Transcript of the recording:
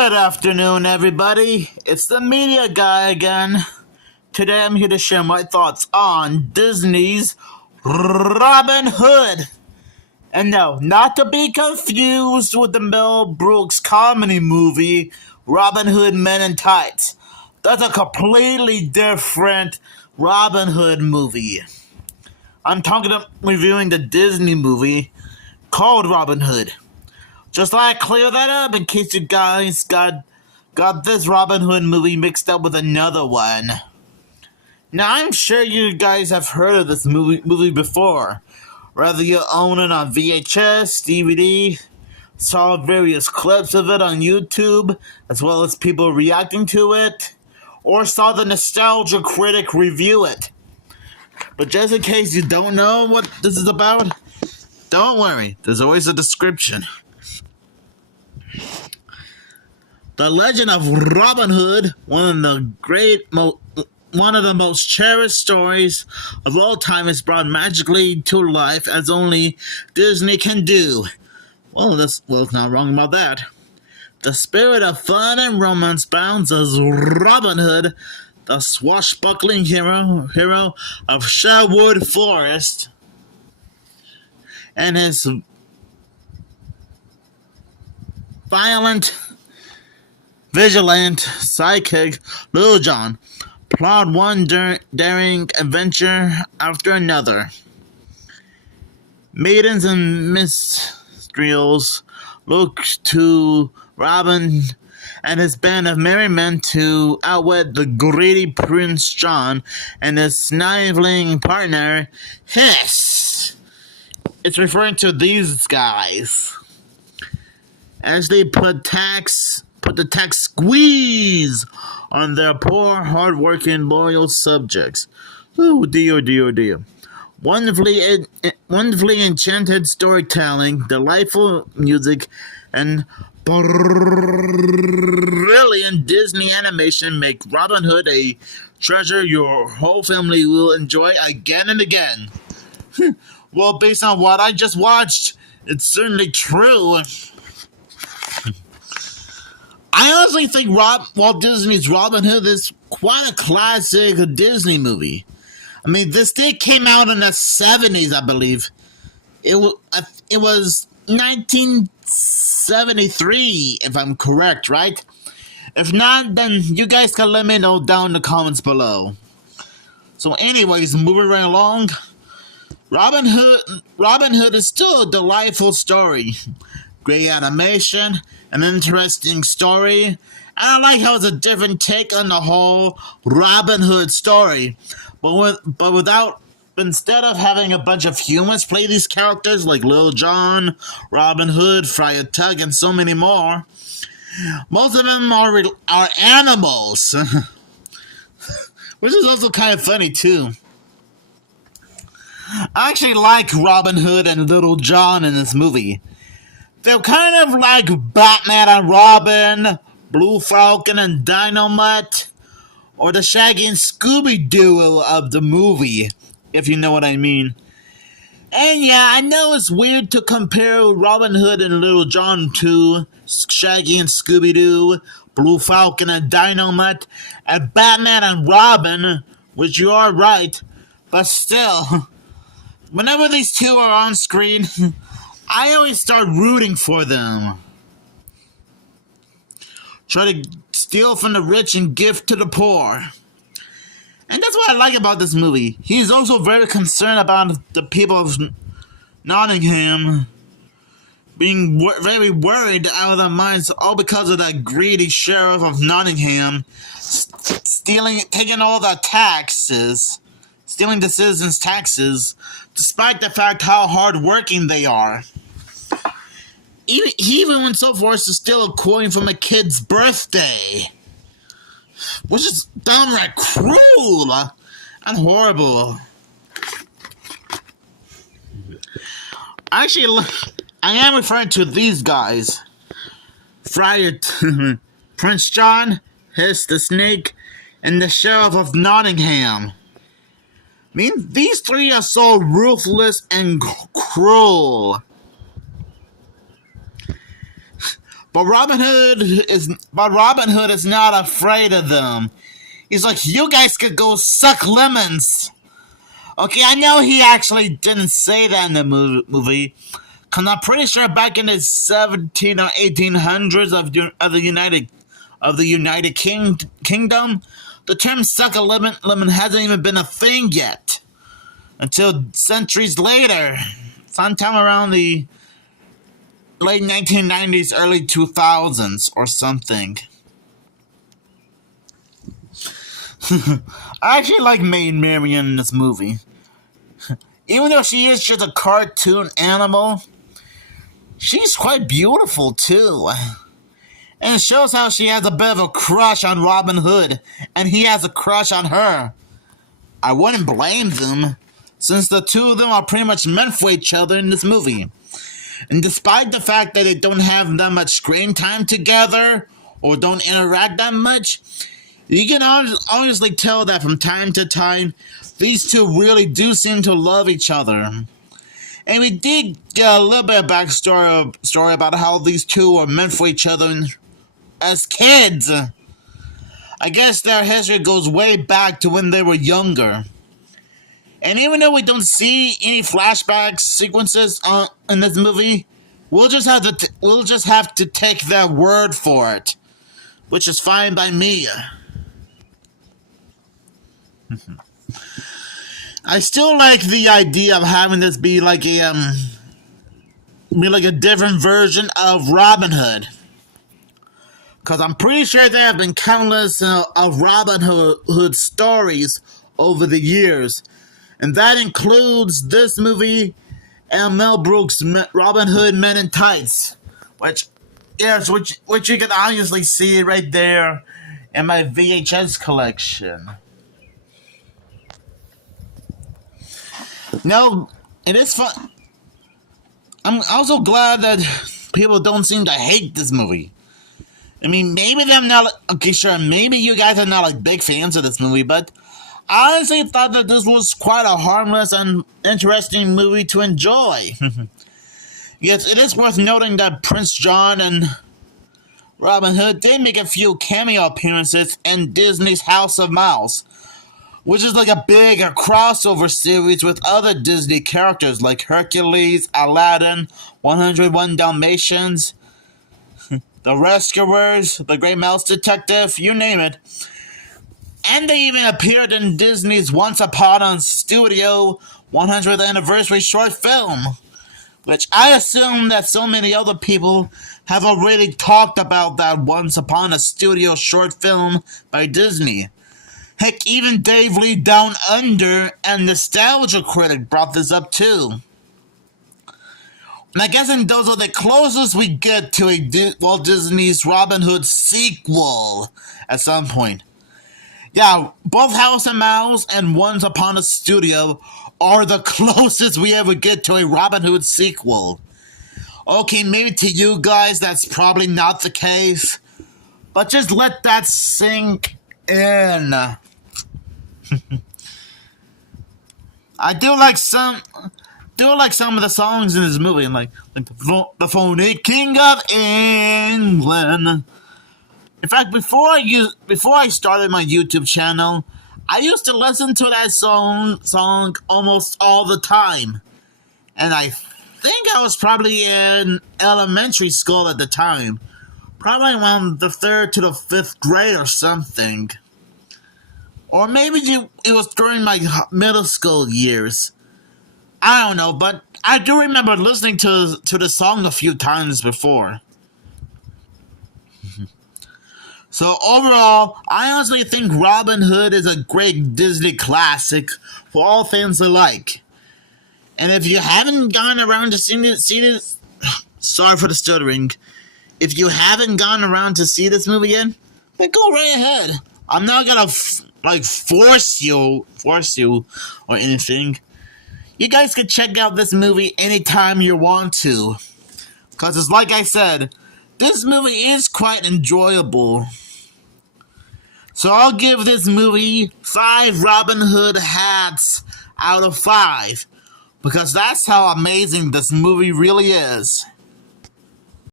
Good afternoon, everybody. It's the media guy again. Today I'm here to share my thoughts on Disney's Robin Hood. And no, not to be confused with the Mel Brooks comedy movie Robin Hood Men in Tights. That's a completely different Robin Hood movie. I'm talking about reviewing the Disney movie called Robin Hood. Just thought I'd clear that up in case you guys got this Robin Hood movie mixed up with another one. Now, I'm sure you guys have heard of this movie before. Whether you own it on VHS, DVD, saw various clips of it on YouTube, as well as people reacting to it, or saw the Nostalgia Critic review it. But just in case you don't know what this is about, don't worry, there's always a description. The legend of Robin Hood, one of the most cherished stories of all time, is brought magically to life as only Disney can do. It's not wrong about that. The spirit of fun and romance bounds as Robin Hood, the swashbuckling hero of Sherwood Forest, and his vigilant sidekick, Little John, plot one daring adventure after another. Maidens and minstrels look to Robin and his band of merry men to outwit the greedy Prince John and his sniveling partner, Hiss. It's referring to these guys as they put the tax squeeze on their poor, hard-working, loyal subjects. Oh dear, dear, dear. Wonderfully enchanted storytelling, delightful music, and brilliant Disney animation make Robin Hood a treasure your whole family will enjoy again and again. Well, based on what I just watched, it's certainly true. I honestly think Walt Disney's Robin Hood is quite a classic Disney movie. I mean, this thing came out in the 70s, I believe. It was 1973, if I'm correct, right? If not, then you guys can let me know down in the comments below. So anyways, moving right along, Robin Hood is still a delightful story. Great animation, an interesting story, and I like how it's a different take on the whole Robin Hood story. Instead of having a bunch of humans play these characters like Little John, Robin Hood, Friar Tuck, and so many more, most of them are animals, which is also kind of funny too. I actually like Robin Hood and Little John in this movie. They're kind of like Batman and Robin, Blue Falcon and Dynamite, or the Shaggy and Scooby duo of the movie, if you know what I mean. And yeah, I know it's weird to compare Robin Hood and Little John to Shaggy and Scooby Doo, Blue Falcon and Dynamite, and Batman and Robin, which you are right, but still, whenever these two are on screen, I always start rooting for them. Try to steal from the rich and give to the poor. And that's what I like about this movie. He's also very concerned about the people of Nottingham being very worried out of their minds, all because of that greedy sheriff of Nottingham taking all the taxes, stealing the citizens' taxes, despite the fact how hard-working they are. He even went so far as to steal a coin from a kid's birthday, which is downright cruel and horrible. Actually, I am referring to these guys. Prince John, Hiss the Snake, and the Sheriff of Nottingham. I mean, these three are so ruthless and cruel. But Robin Hood is not afraid of them. He's like, you guys could go suck lemons. Okay, I know he actually didn't say that in the movie, because I'm pretty sure back in the 17 or 1800s of the United Kingdom, the term "suck a lemon" hasn't even been a thing yet until centuries later, sometime around the late 1990s, early 2000s, or something. I actually like Maid Marian in this movie. Even though she is just a cartoon animal, she's quite beautiful too. And it shows how she has a bit of a crush on Robin Hood, and he has a crush on her. I wouldn't blame them, since the two of them are pretty much meant for each other in this movie. And despite the fact that they don't have that much screen time together, or don't interact that much, you can obviously tell that from time to time, these two really do seem to love each other. And we did get a little bit of backstory about how these two were meant for each other as kids. I guess their history goes way back to when they were younger. And even though we don't see any flashback sequences in this movie, we'll just have to take their word for it, which is fine by me. I still like the idea of having this be like a different version of Robin Hood, because I'm pretty sure there have been countless of Robin Hood stories over the years, and that includes this movie and Mel Brooks' Robin Hood Men in Tights, which you can obviously see right there in my VHS collection. No, it is fun. I'm also glad that people don't seem to hate this movie. I mean, maybe they're not. Okay, sure, maybe you guys are not like big fans of this movie, but I honestly thought that this was quite a harmless and interesting movie to enjoy. Yes, it is worth noting that Prince John and Robin Hood did make a few cameo appearances in Disney's House of Mouse, which is like a crossover series with other Disney characters like Hercules, Aladdin, 101 Dalmatians, The Rescuers, The Great Mouse Detective, you name it. And they even appeared in Disney's Once Upon a Studio 100th Anniversary short film, which I assume that so many other people have already talked about that Once Upon a Studio short film by Disney. Heck, even Dave Lee Down Under and Nostalgia Critic brought this up too. And I guess those are the closest we get to a Walt Disney's Robin Hood sequel at some point. Yeah, both House of Mouse and Once Upon a Studio are the closest we ever get to a Robin Hood sequel. Okay, maybe to you guys that's probably not the case, but just let that sink in. I do like some of the songs in this movie, like the Phony King of England. In fact, before I started my YouTube channel, I used to listen to that song almost all the time, and I think I was probably in elementary school at the time, probably around the 3rd to the 5th grade or something. Or maybe it was during my middle school years. I don't know, but I do remember listening to the song a few times before. So overall, I honestly think Robin Hood is a great Disney classic for all fans alike. And if you haven't gone around to see this, sorry for the stuttering. If you haven't gone around to see this movie yet, then go right ahead. I'm not gonna force you or anything. You guys can check out this movie anytime you want to, because it's like I said, this movie is quite enjoyable. So I'll give this movie 5 Robin Hood hats out of 5, because that's how amazing this movie really is.